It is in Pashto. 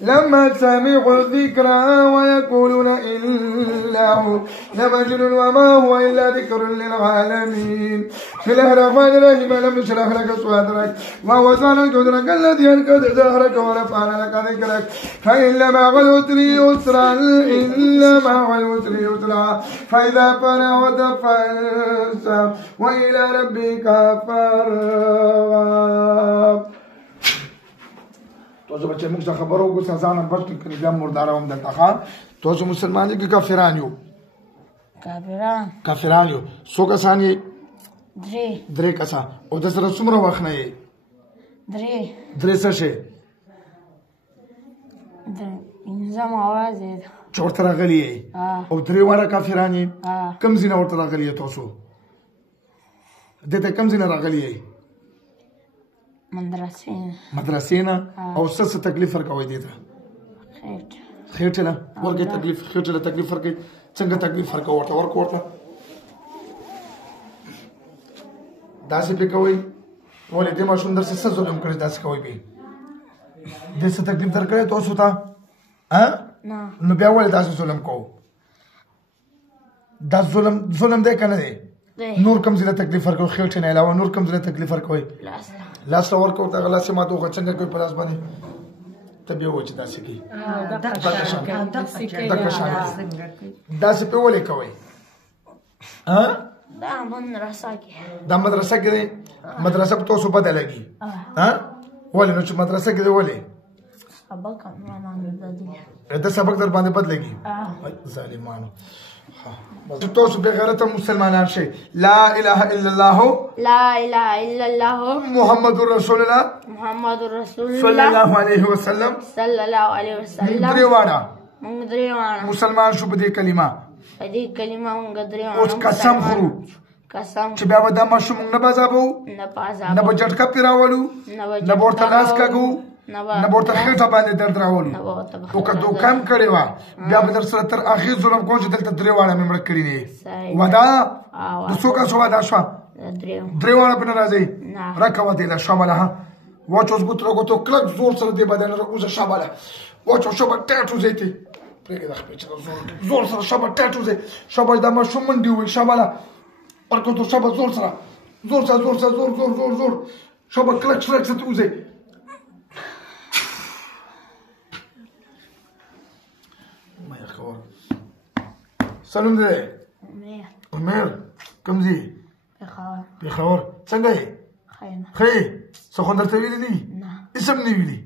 لما سمعوا الذكرى ويقولون إلا هو لمجنون وما هو إلا ذكر للعالمين. بسم الله الرحمن الرحيم. ألم نشرح لك صدرك ووضعنا جدرك الذي أنقض ظهرك ورفعنا لك ذكرك فإن مع العسر يسرا إن مع العسر يسرا فإذا فرغت فانصب وإلى ربك فارغب. تو بچے موږ خبرو کو سزا نه بچ کړي بیا مردار هم دلته ښا تو مسلمان دي کافران یو کافران یو څو کسان یې درې کسان او د سره څومره وخت نه یې درې څه شي انځم आवाज چورته راغلی یې او درې واره کافران یې کم ځینه ورته راغلی یې تاسو دته کم ځینه راغلی یې مدرسې نه او څه تکلیف ورکوي دې ته خېټه نه ورګه تکلیف خېټه له تکلیف ورکوي څنګه تکلیف ورکوي ورته داسې به کوي ولې دې ماشوم درس څه ظلم کړی داسې کوي به دې څه تکلیف درکړی تاسو ته نو بیا ولې داسې ظلم کوو دا ظلم دی که نه دی نور کوم ځای تکلیف ورکوي خېټې نه علاوه نور کوم ځای تکلیف ورکوي لاس ته ورکوي دغه لاس یې ماته وکړه څنګه کوي په لاس باندې ته بیا وایي چې داسې کوي دغه شان داسې پې ولې کوئ دا مدرسه کې دی مدرسه په تاسو بده لګي ولې نو چې مدرسه کې دی ولې د سبق در باندې بد لګي ظالمانو تاسو به غیرت مسلمانان شئ لا اله الا الله محمد رسول الله صلی الله علیه وسلم دریواړه مسلمان شو په دې کلمه اوس قسم خورو چې بیا به دا ماشوم موږ نه بازابو نه به جټکه پرې راولو نه به ورته لاس کږو نه به ورته خېټه باندې درد راولو خو که دوکان کړې وه بیا به در سره تر هغې ظلم کوم چې دلته درې واړه مې مړه کړي دي وعده د څو کسو وعده شوه درې واړه پې نه راځئ راکوه دې له شامله واچ اوس ګوتره ګوتو کلک زور سره دې بدن راوځه شامله واچ شابه ټیټ وځئ ته پرېږده خپې چې زور سره شابه ټیټ وځئ شابه دا ماشوم منډې ووایي شامله ورکوتو شابه زور سره زور شابه کلک سره وځئ سلام دی عمر کوم ځای پېښور څنګه یې ښه یې څه خو درته ویلي دي هېڅ هم نه ویلي